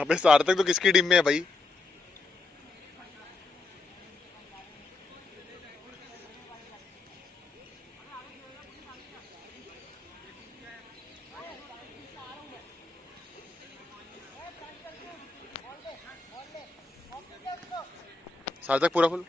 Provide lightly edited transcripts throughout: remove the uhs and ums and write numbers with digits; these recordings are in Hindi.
अबे सार्थक तो किसकी टीम में है भाई? सार्थक पूरा फुल।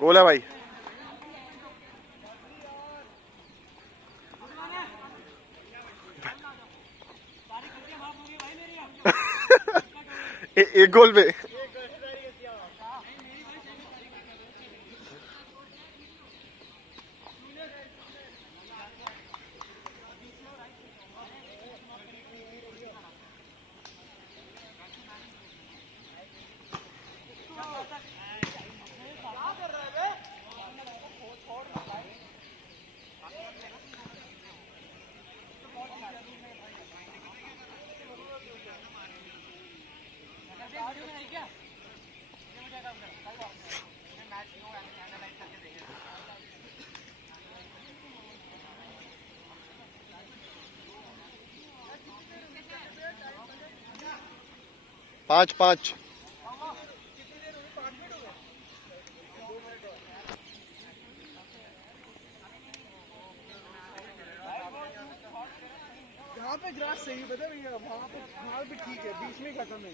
गोल है भाई। एक गोल पे क्या 5 5। यहाँ पे ग्रास सही पता है भैया, वहाँ पे ठीक है, बीच में खत्म है।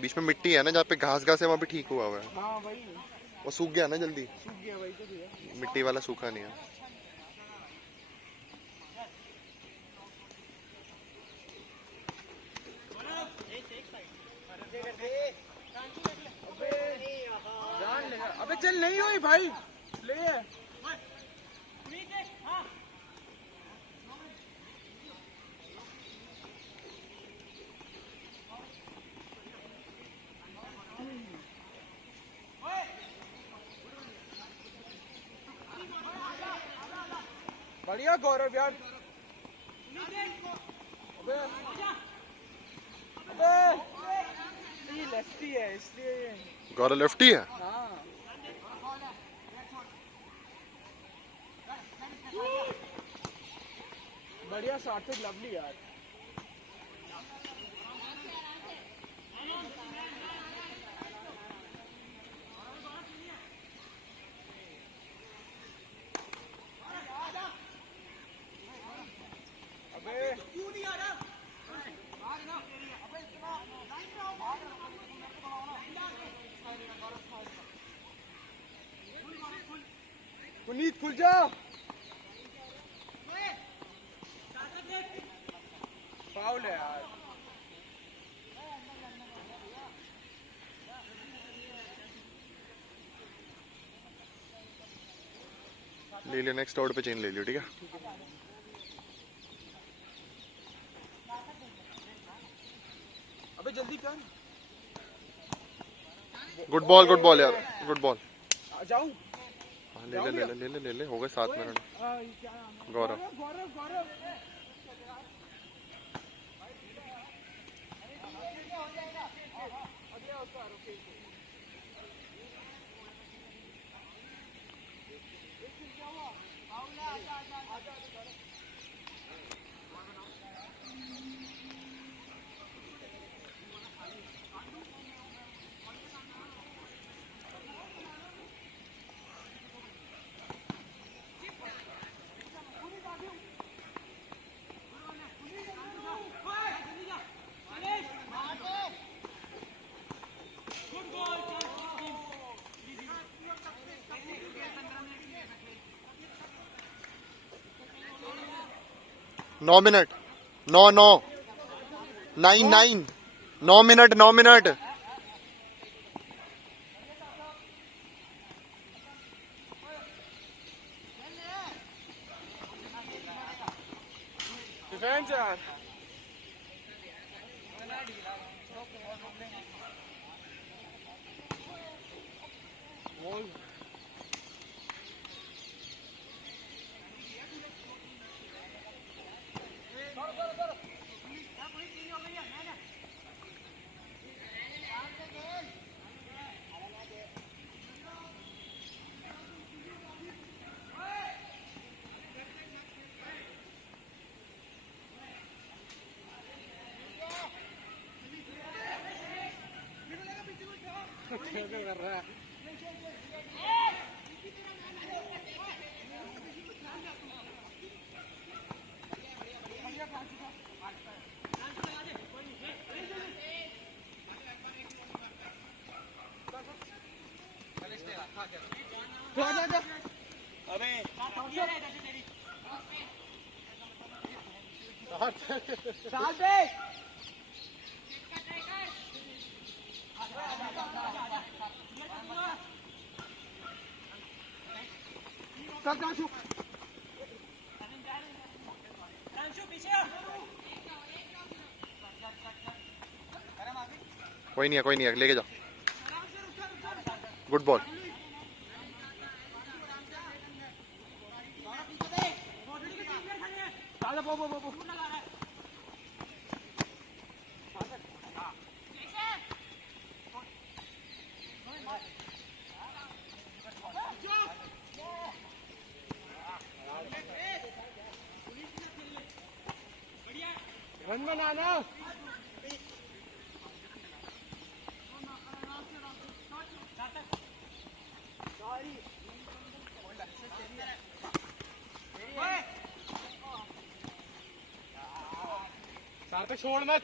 बीच में मिट्टी है ना, जहाँ पे घास घास है वहाँ पे ठीक हुआ हुआ है। हाँ भाई, वो सूख गया ना जल्दी, सूख गया भाई तो भैया। मिट्टी वाला सूखा नहीं है। अबे चल, नहीं हुई भाई, ले बढ़िया गौरव यार। अबे अबे ये लेफ्टी है इसलिए। गौरव लेफ्टी है। हाँ बढ़िया, सार्थक लवली यार। अबे क्यों नहीं आ रहा? पुनीत खुल जा। फाउल है यार। ले लियो, नेक्स्ट आउट पे चेन ले लियो, ठीक है। अबे जल्दी कर। गुड बॉल यार, गुड बॉल। जाऊं? ले ले ले ले ले ले ले ले, हो गए 7 मिनट। गौरव गौरव गौरव नौ मिनट, 9 9 9 9 9 मिनट 9 मिनट। डिफेंस यार। क्या कर रहा है? अबे कोई नहीं है, लेके जाओ। Good ball. रन बनाना। पे छोड़ मत।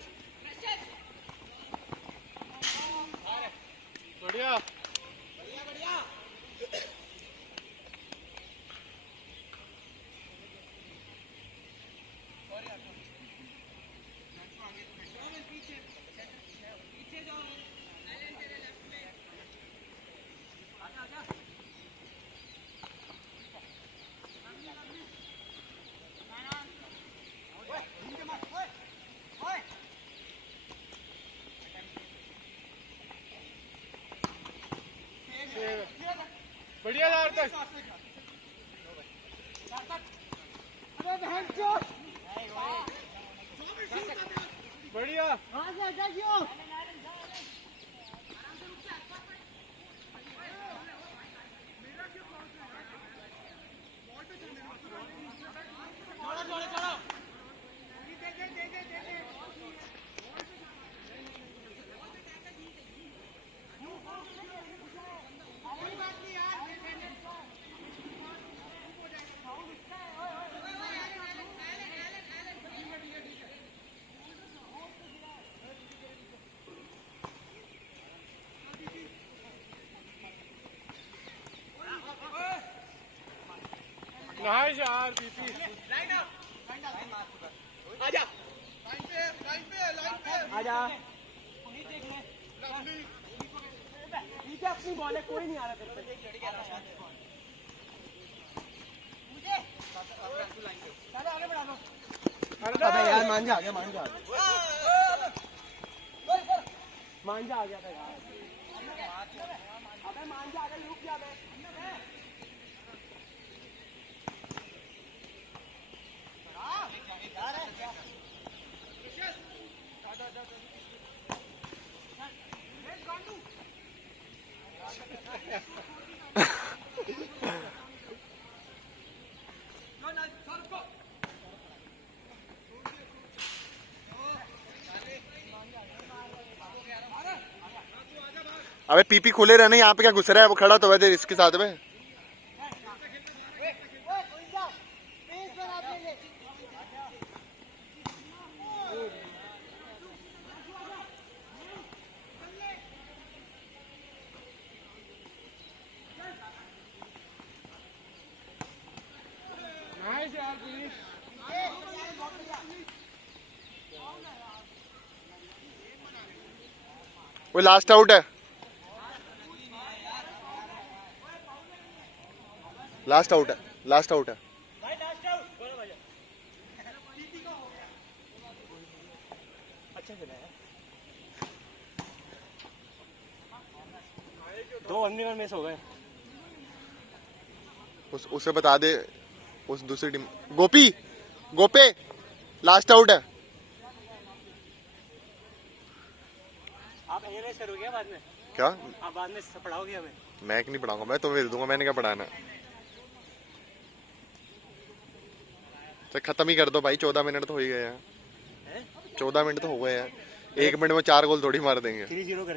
बढ़िया बढ़िया यार तक बढ़िया नाइस यार पीपी आजा लाइन पे आजा पीछे अपनी बॉल है कोई नहीं आ रहा तेरे पे अबे यार मांझा आ गया मांझा आ गया था यार अबे मांझा आ गया रुक जा बे अबे पीपी खुले रहने, यहाँ पे क्या घुस रहा है? वो खड़ा तो वैसे इसके साथ में। वो लास्ट आउट है, लास्ट आउट है, लास्ट आउट है। दो अंदर में मिस हो गए। उसे बता दे, उस दूसरी टीम गोपी गोपे लास्ट आउट है। आप एएनएस करोगे बाद में? क्या आप बाद में पढ़ाओगे हमें? मैं नहीं पढ़ाऊंगा, मैं तुम्हें दे दूंगा, मैंने क्या पढ़ाना। तो खत्म ही कर दो भाई, 14 मिनट तो हो ही गए हैं। 14 मिनट तो हो गए हैं, 1 मिनट में 4 गोल थोड़ी मार देंगे। 3-0 कर